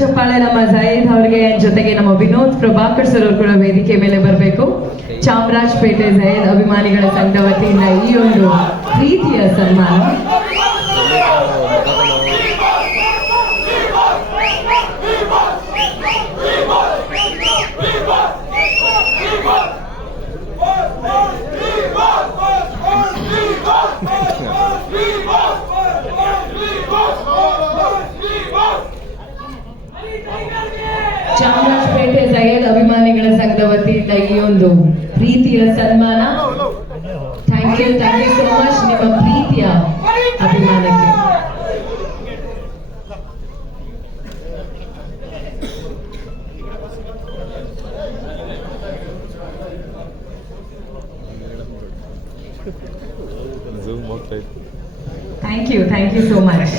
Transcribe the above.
ಚಪ್ಪಾಳೆ ನಮ್ಮ ಜಯೀದ್ ಅವ್ರಿಗೆ. ಜೊತೆಗೆ ನಮ್ಮ ವಿನೋದ್ ಪ್ರಭಾಕರ್ ಸರ್ ಅವರು ಕೂಡ ವೇದಿಕೆ ಮೇಲೆ ಬರಬೇಕು. ಚಾಮರಾಜಪೇಟೆ ಜಯದ್ ಅಭಿಮಾನಿಗಳ ಸಂಘದ ವತಿಯಿಂದ ಈ ಒಂದು ಪ್ರೀತಿಯ ಸನ್ಮಾನ. ಚಾಮರಾಜಪೇಟೆ ಜಯದ್ ಅಭಿಮಾನಿಗಳ ಸಂಘದ ವತಿಯಿಂದ ಈ ಒಂದು ಪ್ರೀತಿಯ ಸನ್ಮಾನ thank you thank you so much ನಿಮ್ಮ ಪ್ರೀತಿಯ ಅಭಿಮಾನಕ್ಕೆ ಝೂಮ್ ಆಗ್ತಾ ಇತ್ತು thank you thank you so much